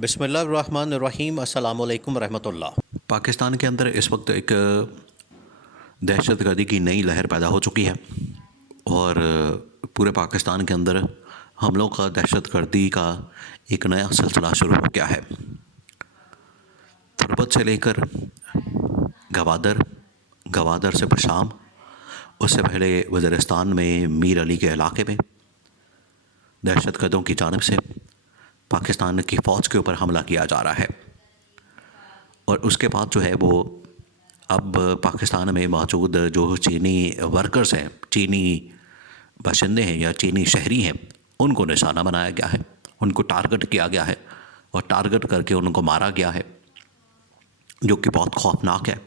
बिस्मिल्लाहिर्रहमानिर्रहीम अस्सलामु अलैकुम रहमतुल्लाह। पाकिस्तान के अंदर इस वक्त एक दहशतगर्दी की नई लहर पैदा हो चुकी है और पूरे पाकिस्तान के अंदर हमलों का दहशतगर्दी का एक नया सिलसिला शुरू हो गया है। तुर्बत से लेकर गवादर, गवादर से बशाम, उससे पहले वज़ीरिस्तान में मीर अली के इलाके में दहशतगर्दों की जानिब से पाकिस्तान की फ़ौज के ऊपर हमला किया जा रहा है। और उसके बाद जो है वो अब पाकिस्तान में मौजूद जो चीनी वर्कर्स हैं, चीनी बाशिंदे हैं या चीनी शहरी हैं, उनको निशाना बनाया गया है, उनको टारगेट किया गया है और टारगेट करके उनको मारा गया है, जो कि बहुत खौफनाक है।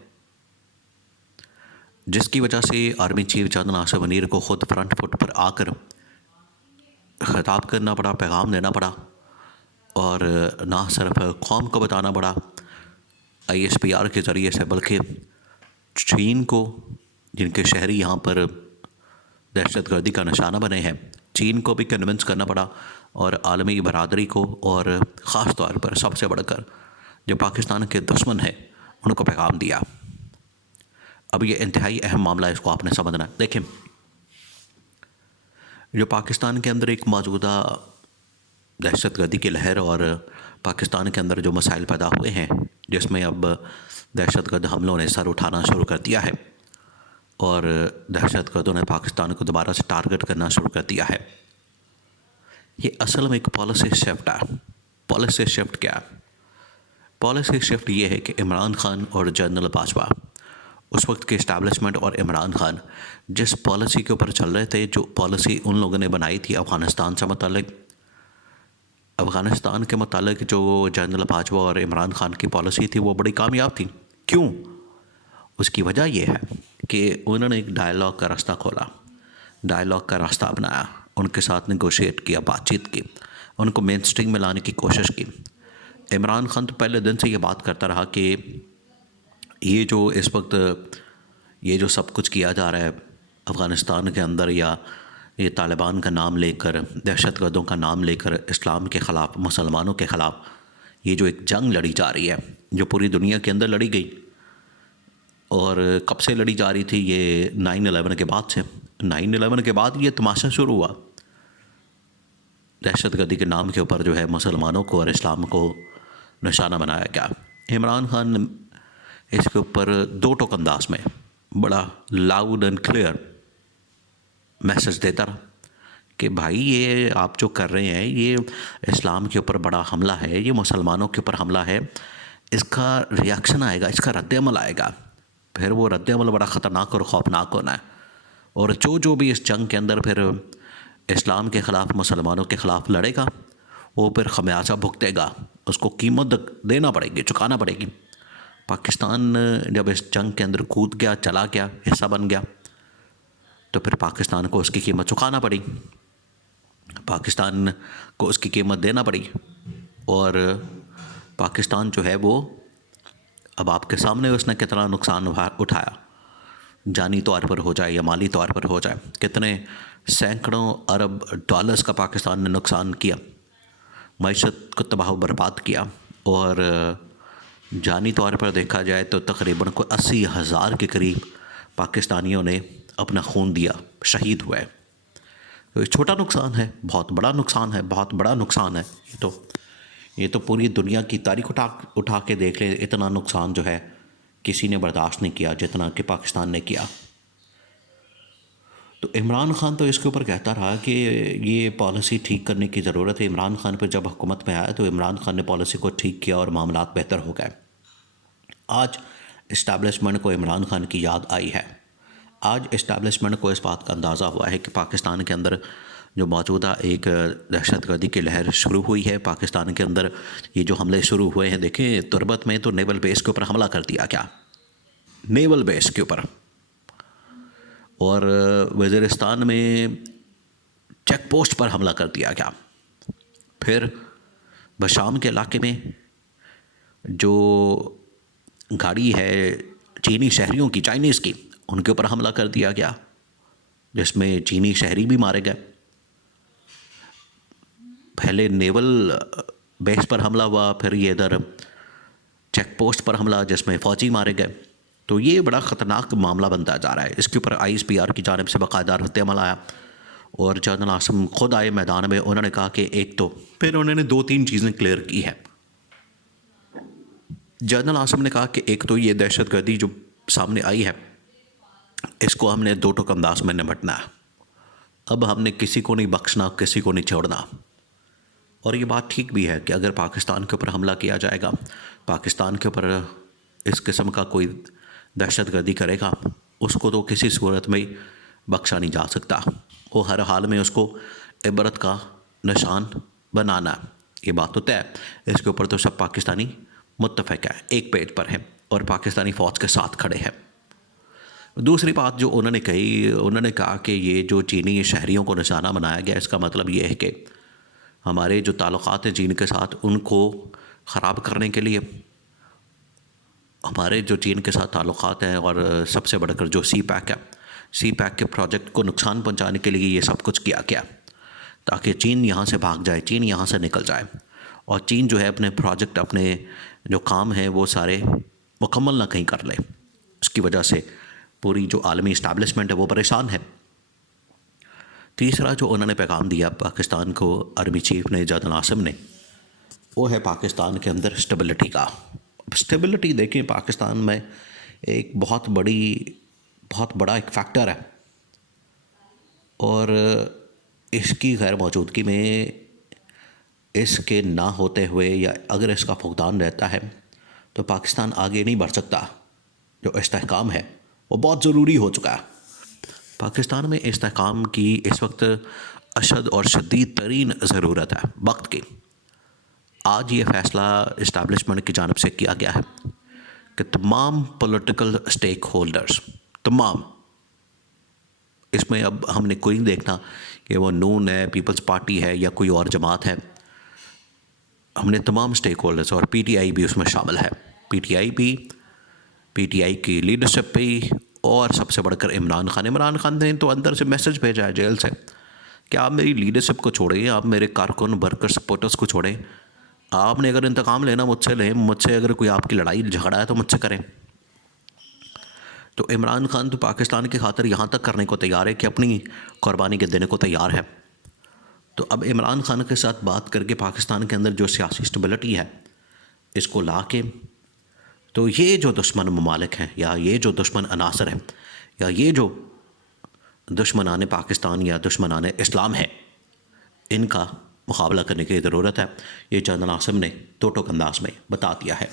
जिसकी वजह से आर्मी चीफ जनरल नासिर वनीर को ख़ुद फ्रंट फुट पर आकर ख़िताब करना पड़ा, पैगाम देना पड़ा और ना सिर्फ कौम को बताना पड़ा ISPR के ज़रिए से, बल्कि चीन को, जिनके शहरी यहाँ पर दहशतगर्दी का निशाना बने हैं, चीन को भी कन्विंस करना पड़ा और आलमी बरादरी को, और ख़ास तौर पर सबसे बढ़कर जो पाकिस्तान के दुश्मन हैं उनको पैगाम दिया। अब ये इंतहाई अहम मामला है, इसको आपने समझना है। देखें, जो पाकिस्तान के अंदर एक मौजूदा दहशतगर्दी की लहर और पाकिस्तान के अंदर जो मसाइल पैदा हुए हैं, जिसमें अब दहशतगर्द हमलों ने सर उठाना शुरू कर दिया है और दहशतगर्दों ने पाकिस्तान को दोबारा से टारगेट करना शुरू कर दिया है। ये असल में एक पॉलिसी शिफ्ट है। पॉलिसी शिफ्ट क्या है? पॉलिसी शिफ्ट ये है कि इमरान खान और जनरल बाजवा, उस वक्त के इस्टेब्लिशमेंट और इमरान खान जिस पॉलिसी के ऊपर चल रहे थे, जो पॉलिसी उन लोगों ने बनाई थी अफ़गानिस्तान से मुतल्लिक, अफ़गानिस्तान के मुतालिक जो जनरल बाजवा और इमरान खान की पॉलिसी थी वो बड़ी कामयाब थी। क्यों? उसकी वजह यह है कि उन्होंने एक डायलॉग का रास्ता खोला, डायलॉग का रास्ता अपनाया, उनके साथ नेगोशिएट किया, बातचीत की, उनको मेन स्ट्रीम में लाने की कोशिश की। इमरान खान तो पहले दिन से ये बात करता रहा कि ये जो इस वक्त ये जो सब कुछ किया जा रहा है अफ़गानिस्तान के अंदर, या ये तालिबान का नाम लेकर, दहशतगर्दों का नाम लेकर इस्लाम के ख़िलाफ़, मुसलमानों के ख़िलाफ़ ये जो एक जंग लड़ी जा रही है, जो पूरी दुनिया के अंदर लड़ी गई, और कब से लड़ी जा रही थी? ये 9/11 के बाद से। 9/11 के बाद ये तमाशा शुरू हुआ। दहशतगर्दी के नाम के ऊपर जो है मुसलमानों को और इस्लाम को निशाना बनाया गया। इमरान खान इसके ऊपर दो टोक अंदाज में बड़ा लाउड एंड क्लियर मैसेज देता रहा कि भाई ये आप जो कर रहे हैं ये इस्लाम के ऊपर बड़ा हमला है, ये मुसलमानों के ऊपर हमला है, इसका रिएक्शन आएगा, इसका रद्द-ए-अमल आएगा, फिर वो रद्द-ए-अमल बड़ा ख़तरनाक और ख़ौफनाक होना है। और जो भी इस जंग के अंदर फिर इस्लाम के ख़िलाफ़, मुसलमानों के ख़िलाफ़ लड़ेगा, वो फिर ख़मियाजा भुगतेगा, उसको कीमत देना पड़ेगी, चुकाना पड़ेगी। पाकिस्तान जब इस जंग के अंदर कूद गया, चला गया, हिस्सा बन गया, तो फिर पाकिस्तान को उसकी कीमत चुकाना पड़ी, पाकिस्तान को उसकी कीमत देना पड़ी। और पाकिस्तान जो है वो अब आपके सामने उसने कितना नुकसान उठाया, जानी तौर पर हो जाए या माली तौर पर हो जाए, कितने सैकड़ों अरब डॉलर्स का पाकिस्तान ने नुकसान किया, मईशत को तबाह बर्बाद किया। और जानी तौर पर देखा जाए तो तकरीबन को 80,000 के करीब पाकिस्तानियों ने अपना खून दिया, शहीद हुए। तो ये छोटा नुकसान है, बहुत बड़ा नुकसान है, बहुत बड़ा नुकसान है। ये तो पूरी दुनिया की तारीख उठा के देख ले, इतना नुकसान जो है किसी ने बर्दाश्त नहीं किया जितना कि पाकिस्तान ने किया। तो इमरान खान तो इसके ऊपर कहता रहा कि ये पॉलिसी ठीक करने की ज़रूरत है। इमरान खान पर जब हुकूमत में आया तो इमरान खान ने पॉलिसी को ठीक किया और मामलात बेहतर हो गए। आज इस्टेब्लिशमेंट को इमरान खान की याद आई है। आज इस्टेब्लिशमेंट को इस बात का अंदाज़ा हुआ है कि पाकिस्तान के अंदर जो मौजूदा एक दहशतगर्दी की लहर शुरू हुई है, पाकिस्तान के अंदर ये जो हमले शुरू हुए हैं, देखें तुर्बत में तो नेवल बेस के ऊपर हमला कर दिया गया, नेवल बेस के ऊपर, और वज़ीरिस्तान में चेक पोस्ट पर हमला कर दिया गया। फिर बशाम के इलाके में जो गाड़ी है चीनी शहरियों की, चाइनीज़ की, उनके ऊपर हमला कर दिया गया, जिसमें चीनी शहरी भी मारे गए। पहले नेवल बेस पर हमला हुआ, फिर ये इधर चेक पोस्ट पर हमला जिसमें फ़ौजी मारे गए। तो ये बड़ा ख़तरनाक मामला बनता जा रहा है। इसके ऊपर ISPR की जानिब से बाकायदा रद्द-ए-अमल आया और जनरल आसिम खुद आए मैदान में। उन्होंने कहा कि एक तो फिर उन्होंने 2-3 चीज़ें क्लियर की है। जनरल आसिम ने कहा कि एक तो ये दहशतगर्दी जो सामने आई है, इसको हमने दो टुक अंदाज में निपटना है। अब हमने किसी को नहीं बख्शना, किसी को नहीं छोड़ना। और ये बात ठीक भी है कि अगर पाकिस्तान के ऊपर हमला किया जाएगा, पाकिस्तान के ऊपर इस किस्म का कोई दहशतगर्दी करेगा, उसको तो किसी सूरत में बख्शा नहीं जा सकता। वो हर हाल में उसको इबरत का निशान बनाना है। ये बात तो तय है, इसके ऊपर तो सब पाकिस्तानी मुत्तफ़िक है, एक पेज पर है और पाकिस्तानी फ़ौज के साथ खड़े हैं। दूसरी बात जो उन्होंने कही, उन्होंने कहा कि ये जो चीनी शहरियों को निशाना बनाया गया, इसका मतलब ये है कि हमारे जो ताल्लुक़ात हैं चीन के साथ, उनको ख़राब करने के लिए हमारे जो चीन के साथ ताल्लुक़ात हैं और सबसे बढ़कर जो CPEC है, CPEC के प्रोजेक्ट को नुकसान पहुंचाने के लिए ये सब कुछ किया गया ताकि चीन यहाँ से भाग जाए, चीन यहाँ से निकल जाए और चीन जो है अपने प्रोजेक्ट, अपने जो काम है वो सारे मुकम्मल ना कहीं कर ले। उसकी वजह से पूरी जो आलमी इस्टेब्लिशमेंट है वो परेशान है। तीसरा जो उन्होंने पैगाम दिया पाकिस्तान को आर्मी चीफ ने, जनरल आसिम ने, वो है पाकिस्तान के अंदर स्टेबिलिटी का। स्टेबिलिटी देखें, पाकिस्तान में एक बहुत बड़ा एक फैक्टर है और इसकी गैर मौजूदगी में, इसके ना होते हुए या अगर इसका फुकदान रहता है तो पाकिस्तान आगे नहीं बढ़ सकता। जो इस्तेहकाम है वो बहुत ज़रूरी हो चुका है। पाकिस्तान में इस्तेहकाम की इस वक्त अशद और शदीद तरीन ज़रूरत है वक्त की। आज ये फ़ैसला इस्टेब्लिशमेंट की जानिब से किया गया है कि तमाम पॉलिटिकल स्टेक होल्डर्स, तमाम, इसमें अब हमने कोई नहीं देखना कि वो नून है, पीपल्स पार्टी है या कोई और जमात है। हमने तमाम स्टेक होल्डर्स, और PTI भी उसमें शामिल है, PTI भी, PTI की लीडरशिप भी, और सबसे बढ़कर इमरान खान ने तो अंदर से मैसेज भेजा है जेल से कि आप मेरी लीडरशिप को छोड़ें, आप मेरे कारकुन, वर्कर, सपोर्टर्स को छोड़ें। आपने अगर इंतकाम लेना मुझसे लें, मुझसे अगर कोई आपकी लड़ाई झगड़ा है तो मुझसे करें। तो इमरान खान तो पाकिस्तान की खातिर यहाँ तक करने को तैयार है कि अपनी कुर्बानी के देने को तैयार है। तो अब इमरान खान के साथ बात करके पाकिस्तान के अंदर जो सियासी स्टेबिलिटी है, इसको ला के, तो ये जो दुश्मन ममालिक हैं या ये जो दुश्मन अनासर हैं या ये जो दुश्मनाने पाकिस्तान या दुश्मनाने इस्लाम है, इनका मुकाबला करने की ज़रूरत है। ये जनरल आसिम ने दो टोक अंदाज में बता दिया है।